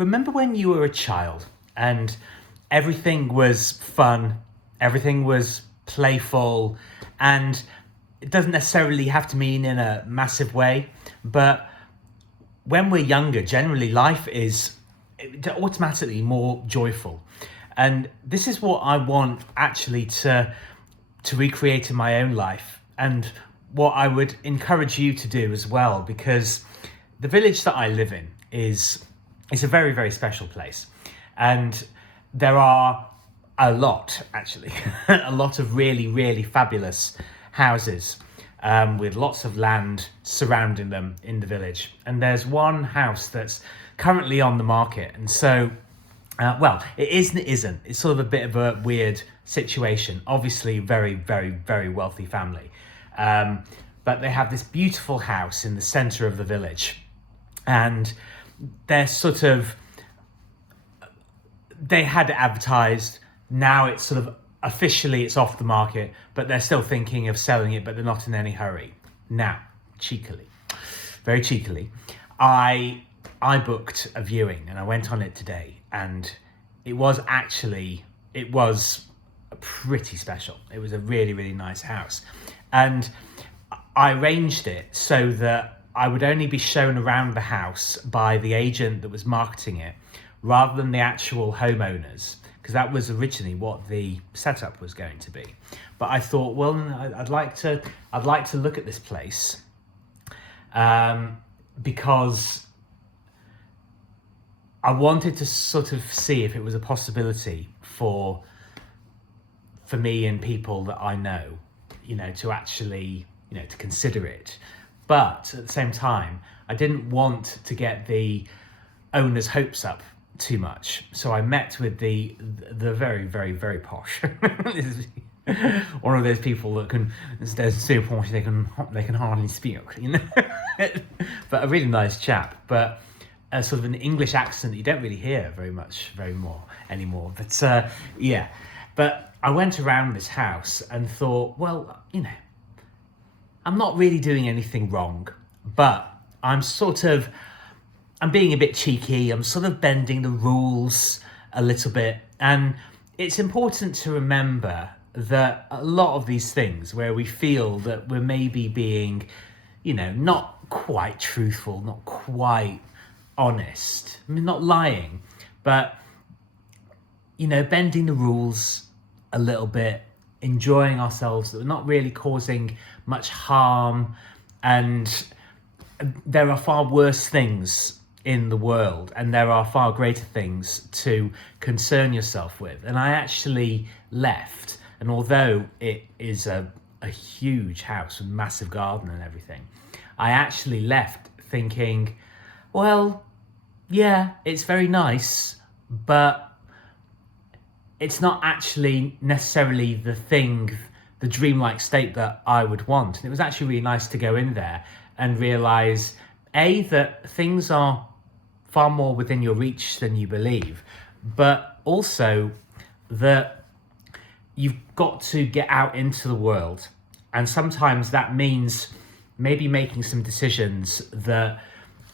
remember when you were a child and everything was fun, everything was playful, and it doesn't necessarily have to mean in a massive way, but when we're younger, generally life is automatically more joyful. And this is what I want actually to recreate in my own life, and what I would encourage you to do as well, because the village that I live in is a very, very special place. And there are a lot, actually, a lot of really, really fabulous houses with lots of land surrounding them in the village. And there's one house that's currently on the market. And so, well, it is and it isn't. It's sort of a bit of a weird situation. Obviously, very, very, very wealthy family. But they have this beautiful house in the centre of the village. And they're sort of, they had it advertised. Now it's sort of officially it's off the market, but they're still thinking of selling it, but they're not in any hurry. Now, cheekily, very cheekily, I booked a viewing and I went on it today, and it was pretty special. It was a really, really nice house. And I arranged it so that I would only be shown around the house by the agent that was marketing it, rather than the actual homeowners, because that was originally what the setup was going to be. But I thought, well, I'd like to look at this place, because I wanted to sort of see if it was a possibility for me and people that I know, to actually, to consider it. But at the same time, I didn't want to get the owner's hopes up too much. So I met with the very, very, very posh. One of those people that they're so posh they can hardly speak, but a really nice chap, but a sort of an English accent that you don't really hear very more anymore. But yeah, but I went around this house and thought, well, I'm not really doing anything wrong, but I'm being a bit cheeky. I'm sort of bending the rules a little bit. And it's important to remember that a lot of these things where we feel that we're maybe being, not quite truthful, not quite honest, not lying, but, bending the rules a little bit, enjoying ourselves, that we're not really causing much harm. And there are far worse things in the world, and there are far greater things to concern yourself with. And I actually left, and although it is a huge house with massive garden and everything, I actually left thinking, well, yeah, it's very nice, but it's not actually necessarily the dreamlike state that I would want. And it was actually really nice to go in there and realise, A, that things are far more within your reach than you believe, but also that you've got to get out into the world. And sometimes that means maybe making some decisions that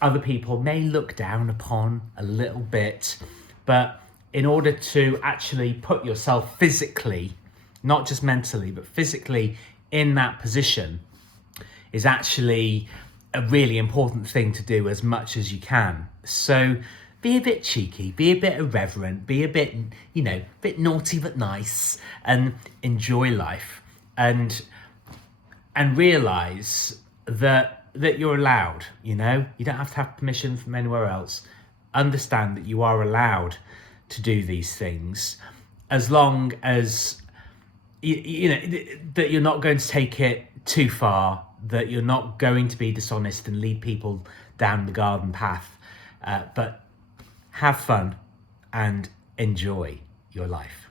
other people may look down upon a little bit, but in order to actually put yourself physically, not just mentally, but physically in that position, is actually a really important thing to do as much as you can. So be a bit cheeky, be a bit irreverent, be a bit, bit naughty but nice, and enjoy life, and realise that you're allowed, you don't have to have permission from anywhere else. Understand that you are allowed to do these things, as long as that you're not going to take it too far, that you're not going to be dishonest and lead people down the garden path, but have fun and enjoy your life.